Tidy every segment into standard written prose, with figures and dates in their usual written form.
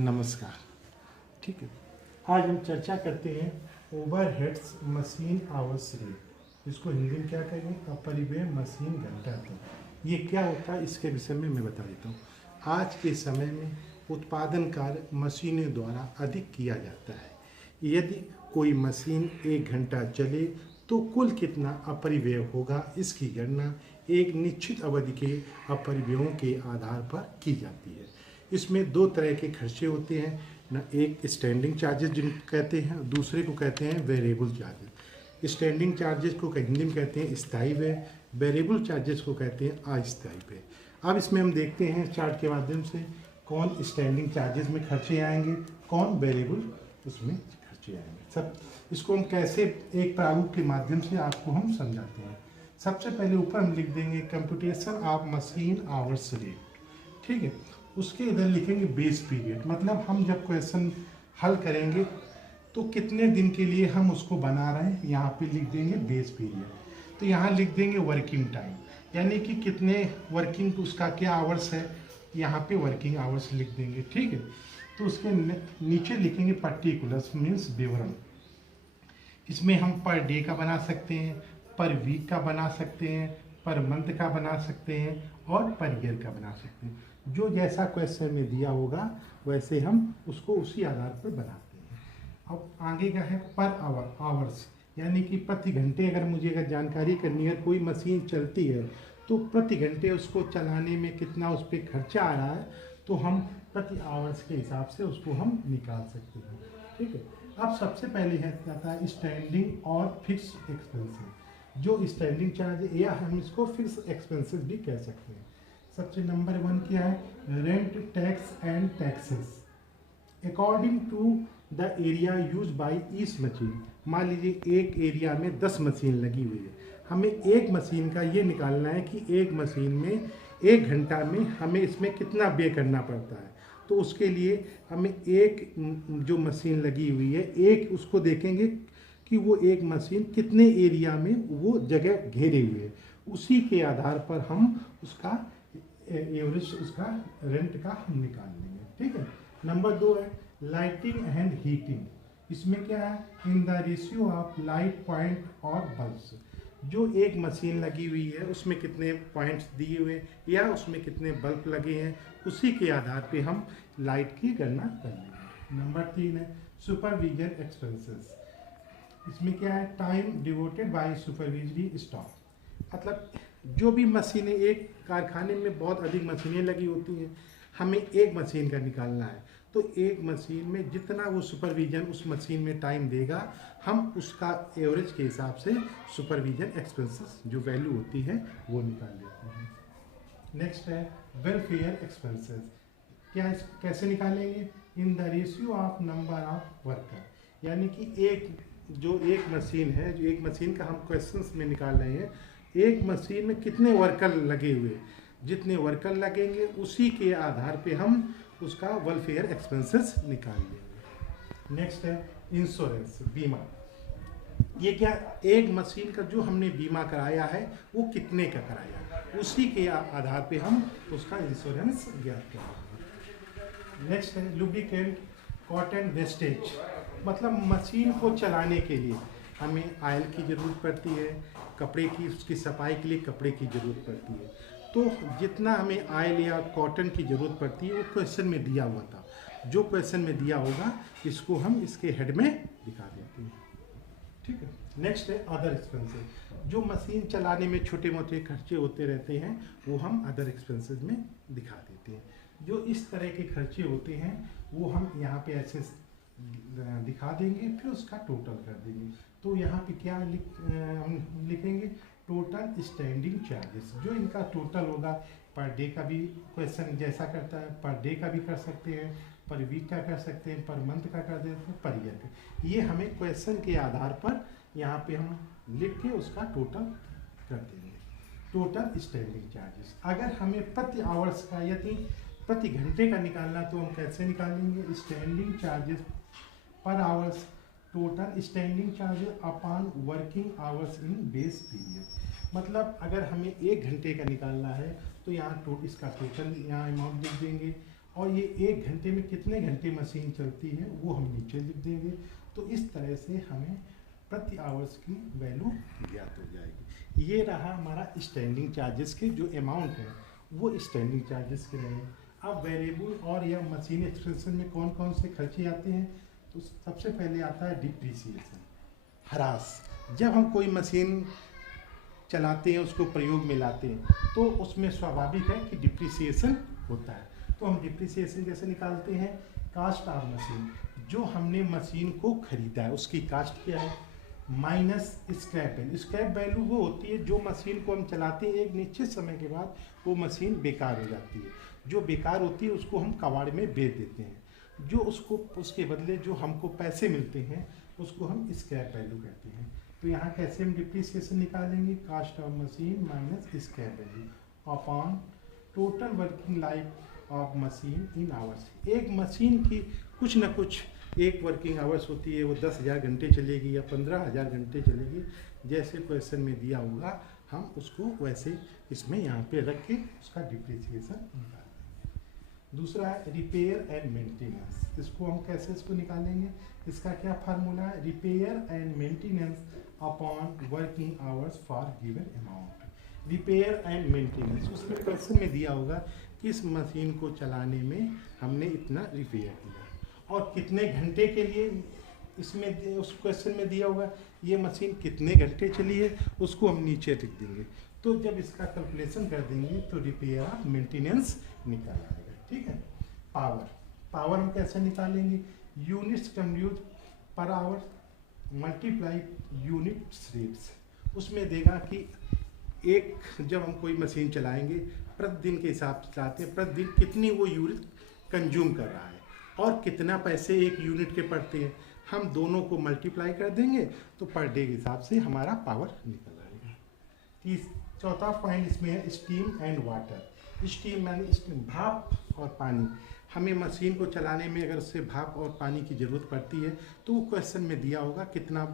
नमस्कार। ठीक है, आज हम चर्चा करते हैं ओवरहेड्स मशीन आवर्स रेट। इसको हिंदी में क्या कहेंगे? अपरिव्यय मशीन घंटा दर। ये क्या होता है इसके विषय में मैं बता देता हूँ। आज के समय में उत्पादन कार्य मशीनों द्वारा अधिक किया जाता है। यदि कोई मशीन 1 घंटा चले तो कुल कितना अपरिव्यय होगा, इसकी गणना एक निश्चित अवधि के अपरिव्ययों के आधार पर की जाती है। इसमें दो तरह के खर्चे होते हैं ना, एक स्टैंडिंग चार्जेस जिनको कहते हैं, दूसरे को कहते हैं वेरिएबल चार्जेस। स्टैंडिंग चार्जेस को हिंदी में कहते हैं स्थायी व्यय, वेरिएबल चार्जेस को कहते हैं अस्थायी व्यय। अब इसमें हम देखते हैं चार्ट के माध्यम से कौन स्टैंडिंग चार्जेस में खर्चे आएंगे, कौन वेरिएबल उसमें खर्चे आएंगे। सब इसको हम कैसे एक प्रारूप के माध्यम से आपको हम समझाते हैं। सबसे पहले ऊपर हम लिख देंगे computation of machine hours rate. ठीक है, उसके इधर लिखेंगे बेस पीरियड, मतलब हम जब क्वेश्चन हल करेंगे तो कितने दिन के लिए हम उसको बना रहे हैं, यहाँ पे लिख देंगे बेस पीरियड। तो यहाँ लिख देंगे वर्किंग टाइम, यानी कि कितने वर्किंग उसका क्या आवर्स है, यहाँ पे वर्किंग आवर्स लिख देंगे। ठीक है, तो उसके नीचे लिखेंगे पर्टिकुलर्स मीन्स विवरण। इसमें हम पर डे का बना सकते हैं, पर वीक का बना सकते हैं, पर मंथ का बना सकते हैं और पर ईयर का बना सकते हैं। जो जैसा क्वेश्चन में दिया होगा वैसे हम उसको उसी आधार पर बनाते हैं। अब आगे का है पर आवर आवर्स, यानी कि प्रति घंटे अगर मुझे अगर जानकारी करनी है, कोई मशीन चलती है तो प्रति घंटे उसको चलाने में कितना उस पर खर्चा आ रहा है, तो हम प्रति आवर्स के हिसाब से उसको हम निकाल सकते हैं। ठीक है, अब सबसे पहले है आता है स्टैंडिंग और फिक्स एक्सपेंसेस। जो स्टैंडिंग चार्ज है या हम इसको फिक्स एक्सपेंसेस भी कह सकते हैं। सबसे नंबर 1 क्या है? Rent, tax and taxes according to the area use by each machine. मान लीजिए एक एरिया में 10 मशीन लगी हुई है, हमें एक मशीन का ये निकालना है कि एक मशीन में 1 घंटा में हमें इसमें कितना व्यय करना पड़ता है। तो उसके लिए हमें एक जो मशीन लगी हुई है, एक उसको देखेंगे कि वो एक मशीन कितने एरिया में वो जगह घेरे हुए है, उसी के आधार पर हम उसका एवरेज उसका रेंट का हम निकाल लेंगे। ठीक है, नंबर 2 है लाइटिंग एंड हीटिंग। इसमें क्या है? In the ratio of light point और बल्ब्स। जो एक मशीन लगी हुई है उसमें कितने पॉइंट्स दिए हुए या उसमें कितने बल्ब लगे हैं, उसी के आधार पे हम लाइट की गणना कर लेंगे। नंबर 3 है सुपरविजन एक्सपेंसेस। इसमें क्या है? Time devoted by supervisory staff. मतलब जो भी मशीनें, एक कारखाने में बहुत अधिक मशीनें लगी होती हैं, हमें एक मशीन का निकालना है, तो एक मशीन में जितना वो सुपरविजन उस मशीन में टाइम देगा, हम उसका एवरेज के हिसाब से सुपरविजन एक्सपेंसेस जो वैल्यू होती है वो निकाल लेते हैं। नेक्स्ट है वेलफेयर एक्सपेंसेस। क्या कैसे निकालेंगे? In the ratio of number of worker, यानी कि एक मशीन है, जो एक मशीन का हम क्वेश्चंस में निकाल रहे हैं, एक मशीन में कितने वर्कर लगे हुए, जितने वर्कर लगेंगे उसी के आधार पे हम उसका वेलफेयर एक्सपेंसेस निकाल लेंगे। नेक्स्ट है इंश्योरेंस, बीमा। ये क्या? एक मशीन का जो हमने बीमा कराया है वो कितने का कराया, उसी के आधार पे हम उसका इंश्योरेंस ज्ञात करेंगे। नेक्स्ट है लुब्रिकेंट, कॉटन वेस्टेज। मतलब मशीन को चलाने के लिए हमें ऑयल की ज़रूरत पड़ती है, कपड़े की उसकी सफाई के लिए कपड़े की ज़रूरत पड़ती है। तो जितना हमें ऑयल या कॉटन की ज़रूरत पड़ती है वो क्वेश्चन में दिया हुआ था। जो क्वेश्चन में दिया होगा इसको हम इसके हेड में दिखा देते हैं। ठीक है, नेक्स्ट है अदर एक्सपेंसेस। जो मशीन चलाने में छोटे मोटे खर्चे होते रहते हैं वो हम अदर एक्सपेंसेस में दिखा देते हैं। जो इस तरह के खर्चे होते हैं वो हम यहाँ पे ऐसे दिखा देंगे, फिर उसका टोटल कर देंगे। तो यहाँ पे क्या हम लिखेंगे? Total standing charges. जो इनका टोटल होगा, पर डे का भी क्वेश्चन जैसा करता है, पर डे का भी कर सकते हैं, पर वीक का कर सकते हैं, पर मंथ का कर देते हैं, पर ईयर का। ये हमें क्वेश्चन के आधार पर यहाँ पे हम लिख के उसका टोटल कर देंगे। Total standing charges. अगर हमें प्रति आवर्स का यदि प्रति घंटे का निकालना तो हम कैसे निकालेंगे? स्टैंडिंग चार्जेस पर hours, total standing charges upon working hours in base period. मतलब अगर हमें 1 घंटे का निकालना है तो यहाँ इसका टोटल यहाँ अमाउंट लिख देंगे और ये 1 घंटे में कितने घंटे मशीन चलती है वो हम नीचे लिख देंगे। तो इस तरह से हमें प्रति आवर्स की वैल्यू ज्ञात हो जाएगी। ये रहा हमारा स्टैंडिंग चार्जेस के जो अमाउंट है वो स्टैंडिंग चार्जेस के रहे। अब वेरिएबल और या मशीन एक्सपेंशन में कौन कौन से खर्चे आते हैं, तो सबसे पहले आता है डिप्रिसिएशन, ह्रास। जब हम कोई मशीन चलाते हैं, उसको प्रयोग में लाते हैं, तो उसमें स्वाभाविक है कि डिप्रिसिएशन होता है। तो हम डिप्रिसिएशन कैसे निकालते हैं, कास्ट ऑफ मशीन, जो हमने मशीन को खरीदा है उसकी कास्ट क्या है, minus scrap value. Scrap value वो होती है जो मशीन को हम चलाते हैं, एक निश्चित समय के बाद वो मशीन बेकार हो जाती है। जो बेकार होती है उसको हम कबाड़ में बेच देते हैं, जो उसको उसके बदले जो हमको पैसे मिलते हैं उसको हम स्क्रैप वैल्यू कहते हैं। तो यहाँ कैसे हम डिप्रिसिएशन निकालेंगे, cost of machine minus scrap value upon total working life of machine in hours. एक मशीन की कुछ न कुछ एक वर्किंग आवर्स होती है, वो 10,000 घंटे चलेगी या 15,000 घंटे चलेगी, जैसे क्वेश्चन में दिया होगा हम उसको वैसे इसमें यहाँ पे रख के उसका डिप्रिसिएशन निकालेंगे। दूसरा है रिपेयर एंड मेंटेनेंस, इसको हम कैसे इसको निकालेंगे, इसका क्या फार्मूला है, repair and maintenance upon working hours for given amount. Repair and maintenance, उसमें क्वेश्चन में दिया होगा कि इस मशीन को चलाने में हमने इतना रिपेयर किया और कितने घंटे के लिए, इसमें उस क्वेश्चन में दिया होगा ये मशीन कितने घंटे चली है, उसको हम नीचे लिख देंगे। तो जब इसका कैलकुलेशन कर देंगे तो रिपेयर ऑफ मेंटेनेंस निकल आएगा। ठीक है। पावर हम कैसे निकालेंगे, units consumed per hour multiply units rates. उसमें देगा कि एक जब हम कोई मशीन चलाएंगे प्रतिदिन के हिसाब से चलाते हैं, प्रतिदिन कितनी वो यूनिट कंज्यूम कर रहा है और कितना पैसे एक यूनिट के पड़ते हैं, हम दोनों को मल्टीप्लाई कर देंगे तो पर डे के हिसाब से हमारा पावर निकल आएगा। चौथा पॉइंट इसमें है स्टीम एंड वाटर। स्टीम यानी स्टीम, भाप और पानी। हमें मशीन को चलाने में अगर उससे भाप और पानी की ज़रूरत पड़ती है तो वो क्वेश्चन में दिया होगा कितना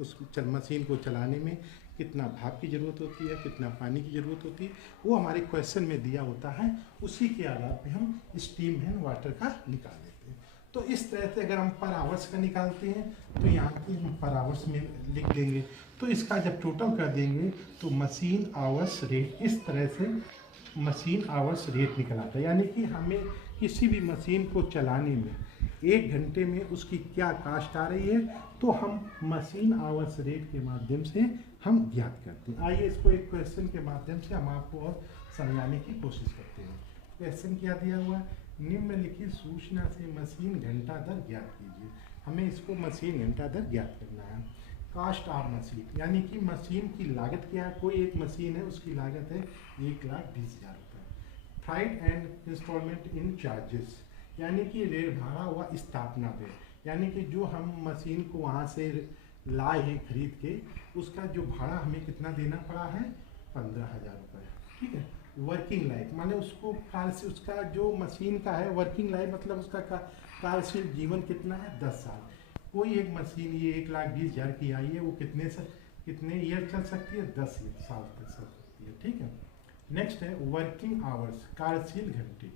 उस मशीन को चलाने में कितना भाप की ज़रूरत होती है, कितना पानी की ज़रूरत होती है, वो हमारे क्वेश्चन में दिया होता है। उसी के आधार पे हम स्टीम एंड वाटर का निकाल लेते हैं। तो इस तरह से अगर हम पर आवर्स का निकालते हैं तो यहाँ की हम पर आवर्स में लिख देंगे। तो इसका जब टोटल कर देंगे तो मशीन आवर्स रेट, इस तरह से मशीन आवर्स रेट निकल आता है। यानी कि हमें किसी भी मशीन को चलाने में 1 घंटे में उसकी क्या कास्ट आ रही है तो हम मशीन आवर्स रेट के माध्यम से हम ज्ञात करते हैं। आइए इसको एक क्वेश्चन के माध्यम से हम आपको और समझाने की कोशिश करते हैं। क्वेश्चन क्या दिया हुआ है, निम्नलिखित सूचना से मशीन घंटा दर ज्ञात कीजिए। हमें इसको मशीन घंटा दर ज्ञात करना है। कास्ट ऑफ मशीन यानी कि मशीन की लागत क्या है, कोई एक मशीन है उसकी लागत है 1,20,000 रुपये। Freight and installment in charges यानी कि रेल भाड़ा व स्थापना व्यय, यानी कि जो हम मशीन को वहाँ से लाए हैं खरीद के, उसका जो भाड़ा हमें कितना देना पड़ा है 15,000 रुपये। ठीक है। वर्किंग लाइफ माने उसको कार्य से, उसका जो मशीन का है वर्किंग लाइफ मतलब उसका कार्यशील जीवन कितना है 10 साल। कोई एक मशीन ये 1,20,000 की आई है, वो कितने ईयर चल सकती है, 10 साल तक चल सकती है। ठीक है। नेक्स्ट है वर्किंग आवर्स, कार्यशील घंटे,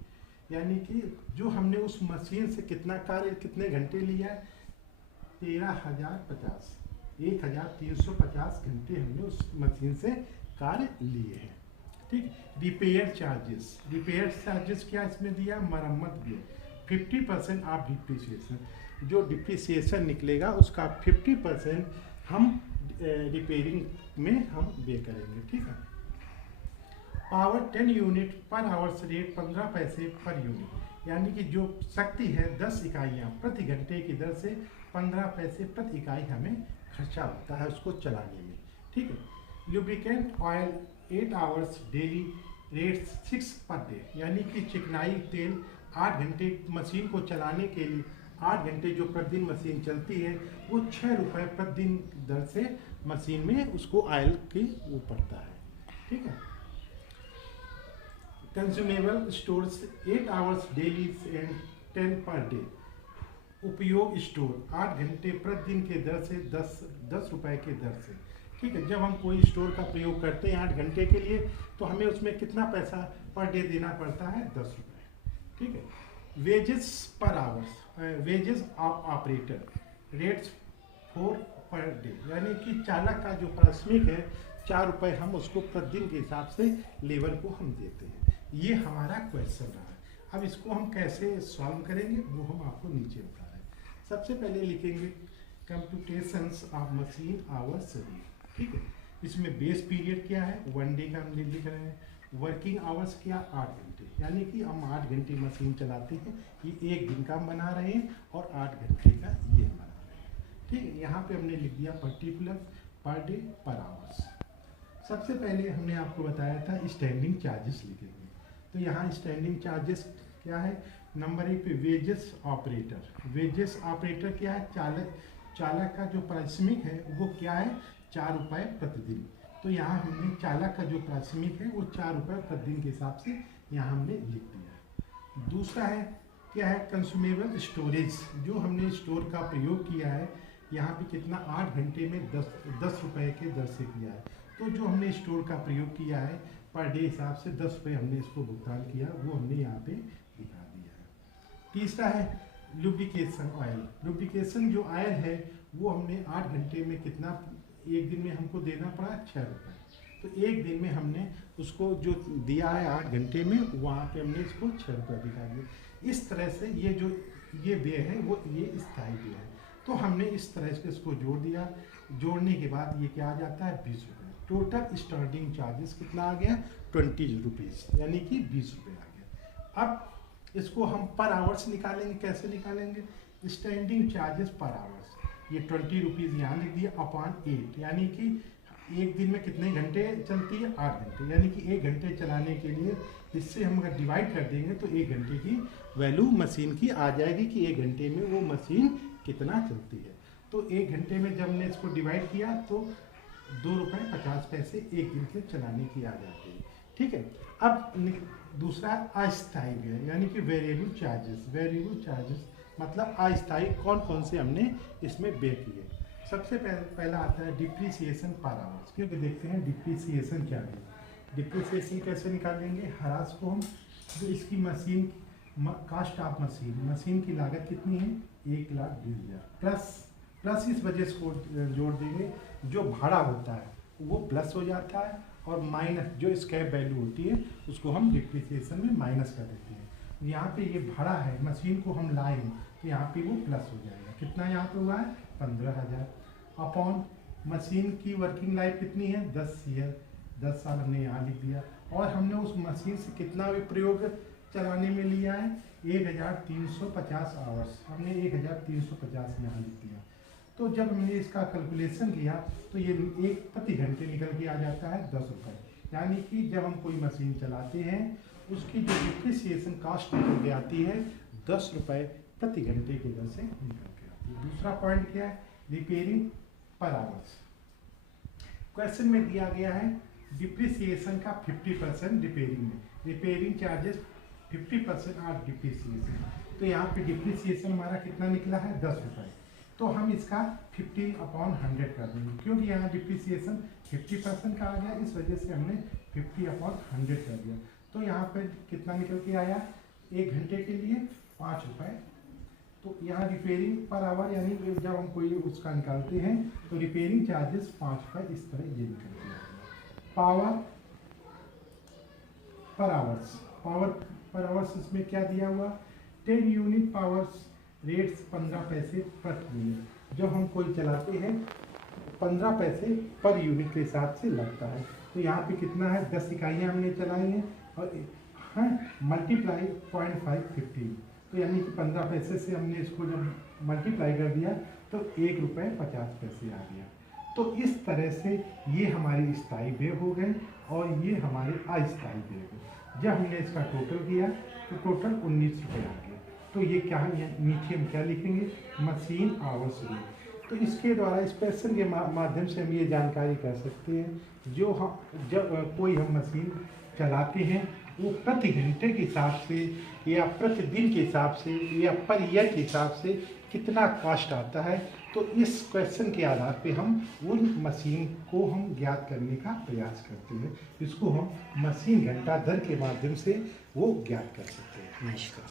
यानी कि जो हमने उस मशीन से कितना कार्य कितने घंटे लिया है 13,050, 1,350 घंटे हमने उस मशीन से कार्य लिए हैं। ठीक। रिपेयर चार्जेस, रिपेयर चार्जेस क्या इसमें दिया, मरम्मत भी 50% ऑफ डिप्रिसिएशन, जो डिप्रिसिएशन निकलेगा उसका 50% हम रिपेयरिंग में हम पे करेंगे। ठीक है। पावर 10 यूनिट पर आवर्स रेट 15 पैसे पर यूनिट, यानी कि जो शक्ति है 10 इकाइयाँ प्रति घंटे की दर से 15 पैसे प्रति इकाई हमें खर्चा होता है उसको चलाने में। ठीक है। Lubricant oil 8 hours daily rate 6 per day, यानी कि चिकनाई तेल 8 घंटे मशीन को चलाने के लिए 8 घंटे जो प्रतिदिन मशीन चलती है वो 6 रुपये प्रतिदिन दर से मशीन में उसको ऑयल की वो पड़ता है। ठीक है। Consumable stores 8 hours daily and 10 per day, उपयोग स्टोर 8 घंटे प्रतिदिन के दर से 10 रुपये के दर से। ठीक है। जब हम कोई स्टोर का प्रयोग करते हैं 8 घंटे के लिए तो हमें उसमें कितना पैसा पर डे देना पड़ता है 10 रुपये। ठीक है। वेजेस पर hours, wages of operator rates for per day, यानी कि चालक का जो पारिश्रमिक है 4 रुपये हम उसको प्रतिदिन के हिसाब से लेबर को हम देते हैं। ये हमारा क्वेश्चन रहा है। अब इसको हम कैसे सॉल्व करेंगे वो हम आपको नीचे बता रहे हैं। सबसे पहले लिखेंगे कंप्यूटेशंस ऑफ मशीन आवर्स, ठीक है। इसमें बेस पीरियड क्या है, 1 डे का हम लिख रहे हैं। वर्किंग आवर्स क्या, 8 घंटे, यानी कि हम 8 घंटे मशीन चलाते हैं। ये 1 दिन का हम बना रहे हैं और 8 घंटे का ये बना रहे हैं, ठीक है। यहाँ पे हमने लिख दिया पर्टिकुलर पर डे पर आवर्स। सबसे पहले हमने आपको बताया था स्टैंडिंग चार्जेस लिखेंगे। तो यहाँ स्टैंडिंग चार्जेस क्या है, नंबर 1 पे वेजेस ऑपरेटर। वेजेस ऑपरेटर क्या है, चालक का जो पारिश्रमिक है वो क्या है, 4 रुपये प्रतिदिन। तो यहाँ हमने चालक का जो पारिश्रमिक है वो 4 रुपये प्रतिदिन के हिसाब से यहाँ हमने लिख दिया। दूसरा है क्या है, कंज्यूमेबल स्टोरेज, जो हमने स्टोर का प्रयोग किया है यहाँ पे कितना, 8 घंटे में 10 रुपये के दर से किया है। तो जो हमने स्टोर का प्रयोग किया है पर डे हिसाब से 10 रुपये हमने इसको भुगतान किया, वो हमने यहाँ पे दिखा दिया है। तीसरा है लुब्रिकेशन ऑयल। लुब्रिकेशन जो ऑयल है वो हमने 8 घंटे में कितना, एक दिन में हमको देना पड़ा 6 रुपये। तो एक दिन में हमने उसको जो दिया है 8 घंटे में, वहाँ पे हमने इसको 6 रुपये दिखा दिया। इस तरह से ये जो ये व्यय है वो ये स्थायी व्यय है। तो हमने इस तरह से इसको जोड़ दिया। जोड़ने के बाद ये क्या आ जाता है, 20 रुपये। टोटल स्टार्टिंग चार्जेस कितना आ गया, 20 रुपीज़, यानी कि 20 रुपये आ गया। अब इसको हम पर आवर्स निकालेंगे। कैसे निकालेंगे, स्टैंडिंग चार्जेस पर आवर्स, ये 20 रुपीज़ यहाँ लिख दिया अपॉन 8, यानी कि एक दिन में कितने घंटे चलती है, 8 घंटे, यानी कि 1 घंटे चलाने के लिए इससे हम अगर डिवाइड कर देंगे तो 1 घंटे की वैल्यू मशीन की आ जाएगी कि 1 घंटे में वो मशीन कितना चलती है। तो 1 घंटे में जब हमने इसको डिवाइड किया तो 2 रुपये 50 पैसे एक दिन के चलाने की आ जाती है, ठीक है। अब दूसरा अस्थायी व्यय, यानी कि वेरिएबल चार्जेस। वेरिएबल चार्जेस मतलब अस्थायी कौन कौन से हमने इसमें व्यय किए। सबसे पहला आता है डिप्रिसिएशन पर आवर्स, क्योंकि देखते हैं डिप्रिसिएशन क्या है। डिप्रिसिएशन कैसे निकालेंगे, हरास को हम जो इसकी मशीन कास्ट ऑफ मशीन की लागत कितनी है, 1,20,000 प्लस इस वजह से जोड़ देंगे, जो भाड़ा होता है वो प्लस हो जाता है और माइनस जो स्क्रैप वैल्यू होती है उसको हम डिप्रिसिएशन में माइनस कर देते हैं। यहाँ पे ये भाड़ा है, मशीन को हम लाएंगे तो यहाँ पे वो प्लस हो जाएगा। कितना यहाँ पे हुआ है, 15,000 अपॉन मशीन की वर्किंग लाइफ कितनी है, 10 ईयर, 10 साल हमने यहाँ लिख दिया। और हमने उस मशीन से कितना भी प्रयोग चलाने में लिया है, 1350 आवर्स, हमने 1350 यहाँ लिख दिया। तो जब हमने इसका कैलकुलेशन किया तो ये एक प्रति घंटे निकल के आ जाता है 10 रुपये, यानी कि जब हम कोई मशीन चलाते हैं उसकी जो डिप्रिसिएशन कास्ट निकल के आती है 10 रुपये प्रति घंटे की दर से निकल के आती है। दूसरा पॉइंट क्या है, रिपेयरिंग पर आवर्स। क्वेश्चन में दिया गया है डिप्रिसिएशन का 50% रिपेयरिंग चार्जेस 50% ऑफ डिप्रिसिएशन। तो यहाँ पे डिप्रिसिएशन हमारा कितना निकला है, 10 रुपये। तो हम इसका 50/100 कर देंगे, क्योंकि यहाँ डिप्रिसिएशन 50% का आ गया, इस वजह से हमने 50/100 कर दिया। तो यहाँ पे कितना निकल के आया, 1 घंटे के लिए 5 रुपये। तो यहाँ रिपेयरिंग पर आवर, यानी जब हम कोई उसका निकालते हैं तो रिपेयरिंग चार्जेस 5 रुपये, इस तरह ये निकल के आएगा। पावर पर आवर्स इसमें क्या दिया हुआ, 10 यूनिट पावर्स रेट्स 15 पैसे प्रति यूनिट। जब हम कोई चलाते हैं 15 पैसे पर यूनिट के हिसाब से लगता है। तो यहाँ पे कितना है, 10 इकाइयाँ हमने चलाई हैं और हाँ मल्टीप्लाई 0.515, तो यानी कि 15 पैसे से हमने इसको जब मल्टीप्लाई कर दिया तो 1 रुपये 50 पैसे आ गया। तो इस तरह से ये हमारे स्थायी व्यय हो गए और ये हमारे अस्थायी व्यय हो गए। जब हमने इसका टोटल किया तो टोटल 19 रुपये आ गया। तो ये क्या है, नीचे हम क्या लिखेंगे, मशीन आवर्स रेट। तो इसके द्वारा इस क्वेश्चन के माध्यम से हम ये जानकारी कर सकते हैं, जो हम जब कोई हम मशीन चलाते हैं वो प्रति घंटे के हिसाब से या प्रतिदिन के हिसाब से या पर ईयर के हिसाब से कितना कॉस्ट आता है। तो इस क्वेश्चन के आधार पे हम उन मशीन को हम ज्ञात करने का प्रयास करते हैं। इसको हम मशीन घंटा दर के माध्यम से वो ज्ञात कर सकते हैं। नमस्कार।